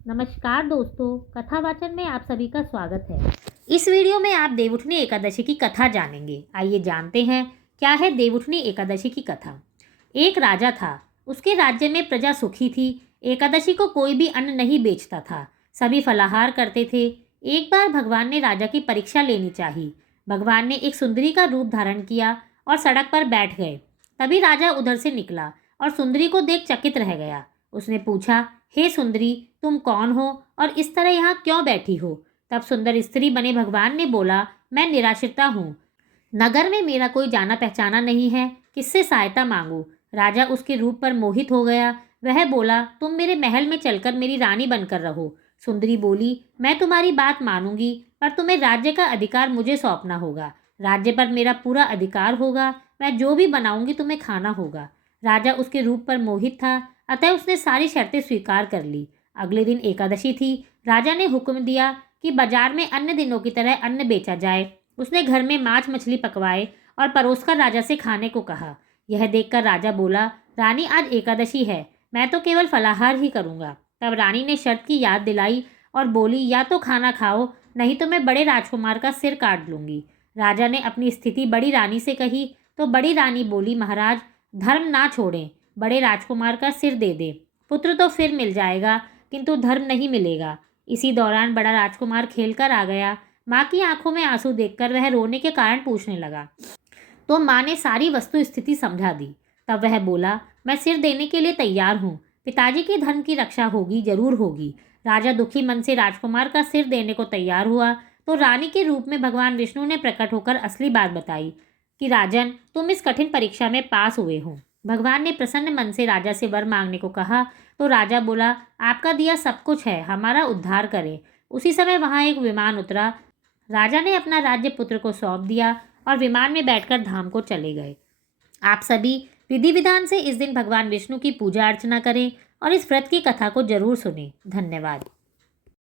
नमस्कार दोस्तों, कथा वाचन में आप सभी का स्वागत है। इस वीडियो में आप देवउठनी एकादशी की कथा जानेंगे। आइए जानते हैं क्या है देवउठनी एकादशी की कथा। एक राजा था, उसके राज्य में प्रजा सुखी थी। एकादशी को कोई भी अन्न नहीं बेचता था, सभी फलाहार करते थे। एक बार भगवान ने राजा की परीक्षा लेनी चाहिए। भगवान ने एक सुंदरी का रूप धारण किया और सड़क पर बैठ गए। तभी राजा उधर से निकला और सुंदरी को देख चकित रह गया। उसने पूछा, हे सुंदरी, तुम कौन हो और इस तरह यहाँ क्यों बैठी हो? तब सुंदर स्त्री बने भगवान ने बोला, मैं निराश्रिता हूँ, नगर में मेरा कोई जाना पहचाना नहीं है, किससे सहायता मांगू? राजा उसके रूप पर मोहित हो गया। वह बोला, तुम मेरे महल में चलकर मेरी रानी बनकर रहो। सुंदरी बोली, मैं तुम्हारी बात मानूंगी, पर तुम्हें राज्य का अधिकार मुझे सौंपना होगा। राज्य पर मेरा पूरा अधिकार होगा, मैं जो भी बनाऊंगी तुम्हें खाना होगा। राजा उसके रूप पर मोहित था, अतः उसने सारी शर्तें स्वीकार कर ली। अगले दिन एकादशी थी। राजा ने हुक्म दिया कि बाजार में अन्य दिनों की तरह अन्न बेचा जाए। उसने घर में मांस मछली पकवाए और परोसकर राजा से खाने को कहा। यह देखकर राजा बोला, रानी, आज एकादशी है, मैं तो केवल फलाहार ही करूँगा। तब रानी ने शर्त की याद दिलाई और बोली, या तो खाना खाओ, नहीं तो मैं बड़े राजकुमार का सिर काट लूँगी। राजा ने अपनी स्थिति बड़ी रानी से कही तो बड़ी रानी बोली, महाराज, धर्म ना छोड़ें, बड़े राजकुमार का सिर दे दे। पुत्र तो फिर मिल जाएगा, किंतु धर्म नहीं मिलेगा। इसी दौरान बड़ा राजकुमार खेलकर आ गया। माँ की आंखों में आंसू देखकर वह रोने के कारण पूछने लगा, तो माँ ने सारी वस्तु स्थिति समझा दी। तब वह बोला, मैं सिर देने के लिए तैयार हूँ, पिताजी के धर्म की रक्षा होगी, जरूर होगी। राजा दुखी मन से राजकुमार का सिर देने को तैयार हुआ तो रानी के रूप में भगवान विष्णु ने प्रकट होकर असली बात बताई कि राजन, तुम इस कठिन परीक्षा में पास हुए हो। भगवान ने प्रसन्न मन से राजा से वर मांगने को कहा तो राजा बोला, आपका दिया सब कुछ है, हमारा उद्धार करें। उसी समय वहाँ एक विमान उतरा। राजा ने अपना राज्य पुत्र को सौंप दिया और विमान में बैठकर धाम को चले गए। आप सभी विधि विधान से इस दिन भगवान विष्णु की पूजा अर्चना करें और इस व्रत की कथा को जरूर सुनें। धन्यवाद।